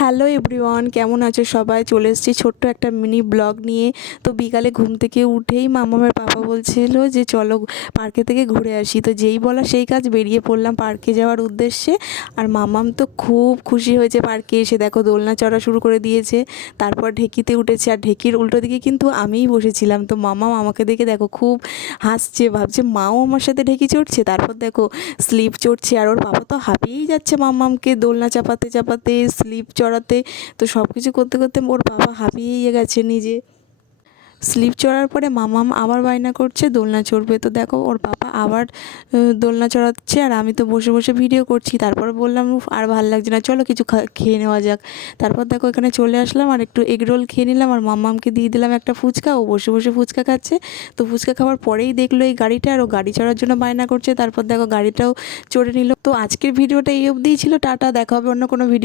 Hello everyone, কেমন আছো সবাই? চলে এসেছি ছোট্ট একটা মিনি ব্লগ নিয়ে। তো বিকালে ঘুম থেকে উঠেই মামামের পাপা বলছিল যে চলো পার্কে থেকে ঘুরে আসি। তো যেই বলা সেই কাজ, বেরিয়ে পড়লাম পার্কে যাওয়ার উদ্দেশ্যে। আর মামাম তো খুব খুশি হয়েছে পার্কে এসে, দেখো দোলনা চড়া শুরু করে দিয়েছে। তারপর ঢেকিতে উঠেছে, আর ঢেকির উল্টো দিকে কিন্তু আমিই বসেছিলাম। তো মামাম আমাকে দেখে দেখো খুব হাসছে, ভাবছে মাও আমার সাথে ঢেকি চড়ছে। তারপর দেখো স্লিপ চড়ছে, আর ওর বাবা তো হাঁপিয়েই যাচ্ছে মাম্মামকে দোলনা চাপাতে চাপাতে, স্লিপ চড়াতে। তো সব কিছু করতে করতে ওর বাবা হাঁপিয়েই গেছে নিজে। স্লিপ চড়ার পরে মামাম আবার বায়না করছে দোলনা চড়বে। তো দেখো ওর বাবা আবার দোলনা চড়াচ্ছে, আর আমি তো বসে বসে ভিডিও করছি। তারপর বললাম উফ আর ভালো লাগছে না, চলো কিছু খেয়ে নেওয়া যাক। তারপর দেখো এখানে চলে আসলাম, আর একটু এগরোল খেয়ে নিলাম, আর মাম্মামকে দিয়ে দিলাম একটা ফুচকা। ও বসে বসে ফুচকা খাচ্ছে। তো ফুচকা খাওয়ার পরেই দেখলো এই গাড়িটা, আর ও গাড়ি চড়ার জন্য বায়না করছে। তারপর দেখো গাড়িটাও চড়ে নিল। তো আজকের ভিডিওটা এই অবধিই ছিল। টাটা, দেখা হবে অন্য কোনো ভিডিও।